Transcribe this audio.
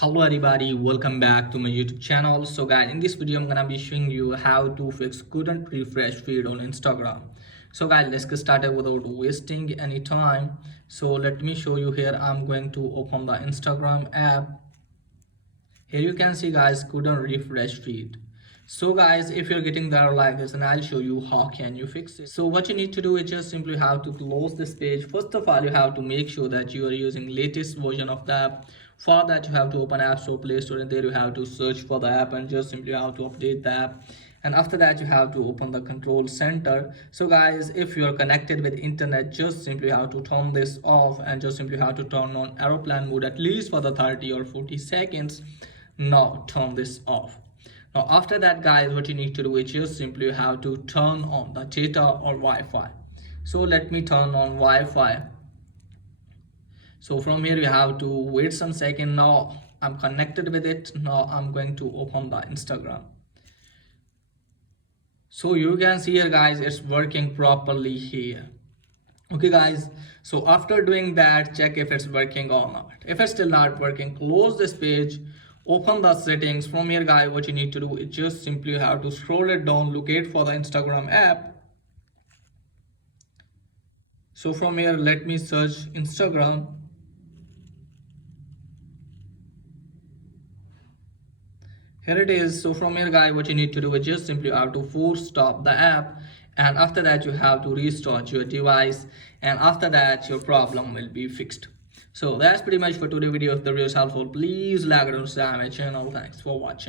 Hello everybody, welcome back to my YouTube channel. So guys, in this video I'm gonna be showing you how to fix couldn't refresh feed on Instagram. So guys, let's get started without wasting any time. So let me show you here. I'm going to open the Instagram app. Here you can see guys, couldn't refresh feed. So guys, if you're getting there like this, and I'll show you how can you fix it. So what you need to do is just simply have to close this page. First of all, you have to make sure that you are using latest version of the app. For that, you have to open App Store, Play Store, and there you have to search for the app and just simply have to update the app. And after that, you have to open the control center. So guys, if you're connected with internet, just simply have to turn this off and just simply have to turn on aeroplane mode at least for the 30 or 40 seconds. Now turn this off. Now after that guys, what you need to do is just simply have to turn on the data or Wi-Fi. So let me turn on Wi-Fi. So from here you have to wait some second. Now I'm connected with it. Now I'm going to open the Instagram. So you can see here guys, it's working properly here. Okay guys, so after doing that, check if it's working or not. If it's still not working, close this page, open the settings. From here guys, what you need to do is just simply have to scroll it down, locate for the Instagram app. So from here, let me search Instagram. Here it is. So from here guys, what you need to do is just simply have to force stop the app, and after that you have to restart your device, and after that your problem will be fixed. So that's pretty much for today's video. If the video is helpful, please like it and subscribe my channel. Thanks for watching.